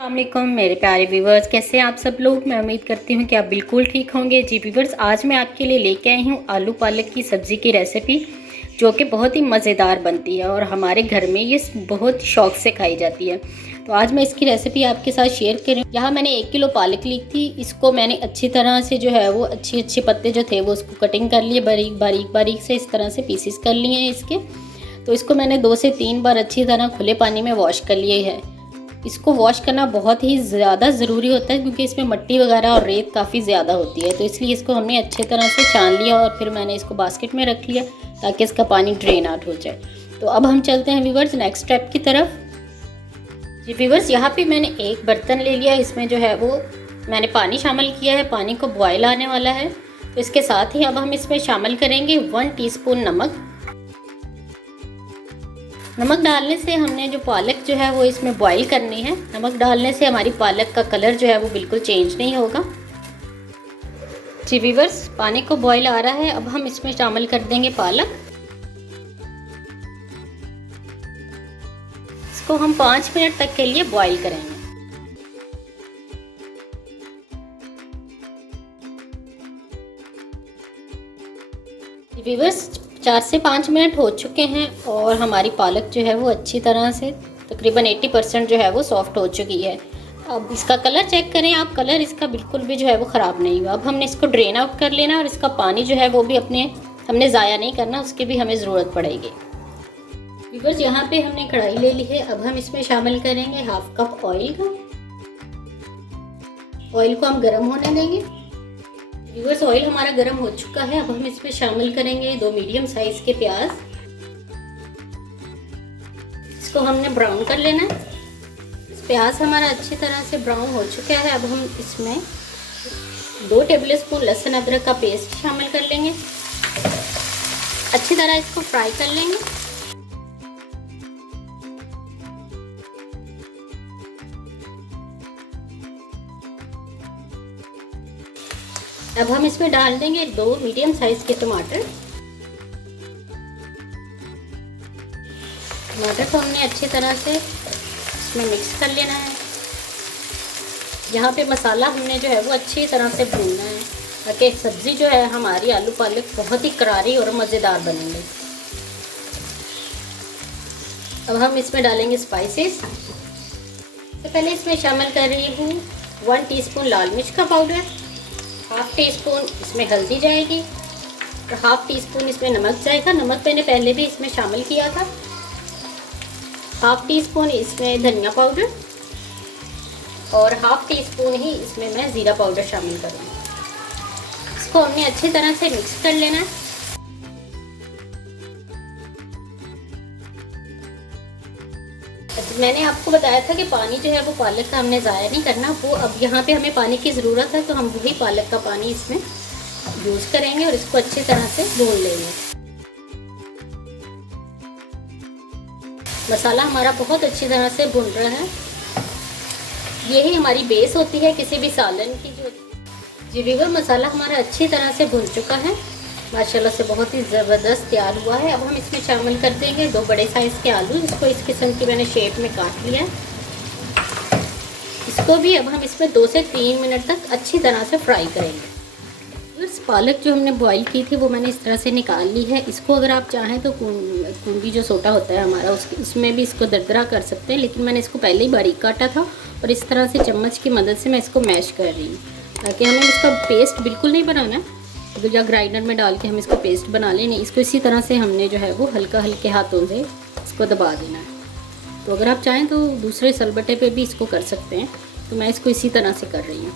अस्सलामुअलैकुम मेरे प्यारे व्यूवर्स, कैसे हैं आप सब लोग। मैं उम्मीद करती हूँ कि आप बिल्कुल ठीक होंगे। जी व्यूवर्स, आज मैं आपके लिए लेके आई हूँ आलू पालक की सब्ज़ी की रेसिपी, जो कि बहुत ही मज़ेदार बनती है और हमारे घर में ये बहुत शौक से खाई जाती है। तो आज मैं इसकी रेसिपी आपके साथ शेयर करूँ। यहाँ मैंने 1 किलो पालक ली थी। इसको मैंने अच्छी तरह से जो है वो अच्छे पत्ते जो थे वो उसको कटिंग कर लिए, बारीक से इस तरह से पीसेस कर लिए हैं इसके। तो इसको मैंने 2 से 3 बार अच्छी तरह खुले पानी में वॉश कर लिए है। इसको वॉश करना बहुत ही ज़्यादा ज़रूरी होता है क्योंकि इसमें मिट्टी वगैरह और रेत काफ़ी ज़्यादा होती है। तो इसलिए इसको हमने अच्छे तरह से छान लिया और फिर मैंने इसको बास्केट में रख लिया ताकि इसका पानी ड्रेन आउट हो जाए। तो अब हम चलते हैं व्यूवर्स नेक्स्ट स्टेप की तरफ। जी व्यूवर्स, यहाँ पे मैंने एक बर्तन ले लिया। इसमें जो है वो मैंने पानी शामिल किया है। पानी को बॉयल आने वाला है। तो इसके साथ ही अब हम इसमें शामिल करेंगे 1 टीस्पून नमक। नमक डालने से हमने जो पालक जो है वो इसमें बॉईल करनी है। नमक डालने से हमारी पालक का कलर जो है वो बिल्कुल चेंज नहीं होगा। जी व्यूवर्स, पानी को बॉईल आ रहा है। अब हम इसमें शामिल कर देंगे पालक। इसको हम 5 मिनट तक के लिए बॉईल करेंगे। जी व्यूवर्स, 4 से 5 मिनट हो चुके हैं और हमारी पालक जो है वो अच्छी तरह से तकरीबन 80% जो है वो सॉफ्ट हो चुकी है। अब इसका कलर चेक करें आप। कलर इसका बिल्कुल भी जो है वो ख़राब नहीं हुआ। अब हमने इसको ड्रेन आउट कर लेना और इसका पानी जो है वो भी हमने ज़ाया नहीं करना, उसकी भी हमें ज़रूरत पड़ेगी। व्यूअर्स, यहाँ पे हमने कढ़ाई ले ली है। अब हम इसमें शामिल करेंगे 1/2 कप ऑयल का। ऑयल को हम गर्म होने देंगे। व्यूअर्स, ऑयल हमारा गर्म हो चुका है। अब हम इसमें शामिल करेंगे 2 मीडियम साइज के प्याज। इसको हमने ब्राउन कर लेना है। प्याज हमारा अच्छी तरह से ब्राउन हो चुका है। अब हम इसमें 2 टेबलस्पून लहसुन अदरक का पेस्ट शामिल कर लेंगे। अच्छी तरह इसको फ्राई कर लेंगे। अब हम इसमें डाल देंगे 2 मीडियम साइज के टमाटर। टमाटर को हमने अच्छी तरह से इसमें मिक्स कर लेना है। यहाँ पे मसाला हमने जो है वो अच्छी तरह से भूनना है ताकि सब्ज़ी जो है हमारी आलू पालक बहुत ही करारी और मज़ेदार बनेंगे। अब हम इसमें डालेंगे स्पाइसेस। तो पहले इसमें शामिल कर रही हूँ 1 टीस्पून लाल मिर्च का पाउडर, 1/2 टीस्पून इसमें हल्दी जाएगी और 1/2 टीस्पून इसमें नमक जाएगा। नमक मैंने पहले भी इसमें शामिल किया था। 1/2 टीस्पून इसमें धनिया पाउडर और 1/2 टीस्पून ही इसमें मैं ज़ीरा पाउडर शामिल करूँगी। इसको हमने अच्छी तरह से मिक्स कर लेना है। मैंने आपको बताया था कि पानी जो है वो पालक का हमने ज़ाया नहीं करना। वो अब यहाँ पे हमें पानी की ज़रूरत है, तो हम वही पालक का पानी इसमें यूज़ करेंगे और इसको अच्छी तरह से भून लेंगे। मसाला हमारा बहुत अच्छी तरह से भुन रहा है। यही हमारी बेस होती है किसी भी सालन की। जी व्यूअर, मसाला हमारा अच्छी तरह से भुन चुका है। माशाल्लाह से बहुत ही ज़बरदस्त तैयार हुआ है। अब हम इसमें शामिल कर देंगे 2 बड़े साइज़ के आलू। इसको इस किस्म की मैंने शेप में काट लिया है। इसको भी अब हम इसमें 2 से 3 मिनट तक अच्छी तरह से फ्राई करेंगे। इस पालक जो हमने बॉईल की थी वो मैंने इस तरह से निकाल ली है। इसको अगर आप चाहें तो कूंगी जो सोटा होता है हमारा उसमें भी इसको दरदरा कर सकते हैं, लेकिन मैंने इसको पहले ही बारीक काटा था और इस तरह से चम्मच की मदद से मैं इसको मैश कर रही हूँ ताकि हमें इसका पेस्ट बिल्कुल नहीं बनाना, या ग्राइंडर में डाल के हम इसको पेस्ट बना लें। नहीं, इसको इसी तरह से हमने जो है वो हल्के हाथों से इसको दबा देना है। तो अगर आप चाहें तो दूसरे सलबटे पे भी इसको कर सकते हैं, तो मैं इसको इसी तरह से कर रही हूँ।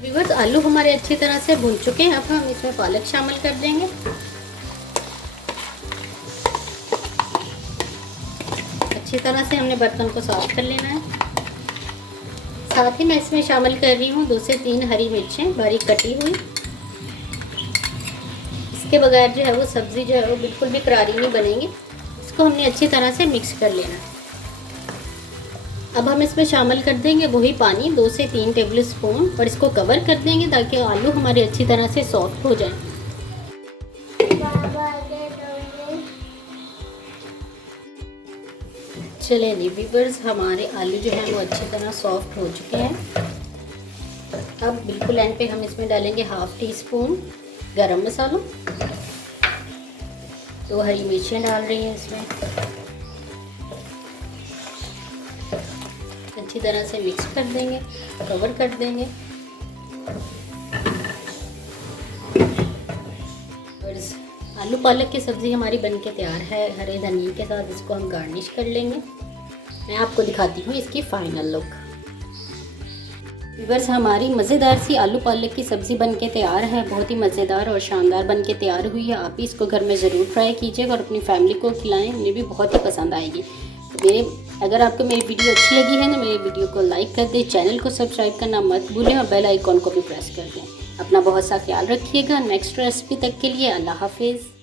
व्यूअर्स, आलू हमारे अच्छी तरह से भुन चुके हैं। अब हम इसमें पालक शामिल कर देंगे। अच्छी तरह से हमने बर्तन को साफ कर लेना है। साथ ही मैं इसमें शामिल कर रही हूँ 2 से 3 हरी मिर्चें बारीक कटी हुई। इसके बगैर जो है वो सब्ज़ी जो है वो बिल्कुल भी करारी नहीं बनेगी। इसको हमने अच्छी तरह से मिक्स कर लेना है। अब हम इसमें शामिल कर देंगे वही पानी 2 से 3 टेबल स्पून और इसको कवर कर देंगे ताकि आलू हमारे अच्छी तरह से सॉफ्ट हो जाए। चलिए जी व्यूअर्स, हमारे आलू जो हैं वो अच्छी तरह सॉफ्ट हो चुके हैं। अब बिल्कुल एंड पे हम इसमें डालेंगे 1/2 टीस्पून गरम मसाला, 2 हरी मिर्चियाँ डाल रही हैं इसमें। अच्छी तरह से मिक्स कर देंगे, कवर कर देंगे। आलू पालक की सब्ज़ी हमारी बनके तैयार है। हरे धनिया के साथ इसको हम गार्निश कर लेंगे। मैं आपको दिखाती हूँ इसकी फाइनल लुक। व्यूअर्स, हमारी मज़ेदार सी आलू पालक की सब्ज़ी बनके तैयार है। बहुत ही मज़ेदार और शानदार बनके तैयार हुई है। आप इसको घर में ज़रूर ट्राई कीजिएगा और अपनी फैमिली को खिलाएं, उन्हें भी बहुत ही पसंद आएगी। अगर आपको मेरी वीडियो अच्छी लगी है तो मेरी वीडियो को लाइक कर दें, चैनल को सब्सक्राइब करना मत भूलें और बेल आइकॉन को भी प्रेस कर दें। अपना बहुत सा ख्याल रखिएगा। नेक्स्ट रेसिपी तक के लिए अल्लाह हाफिज़।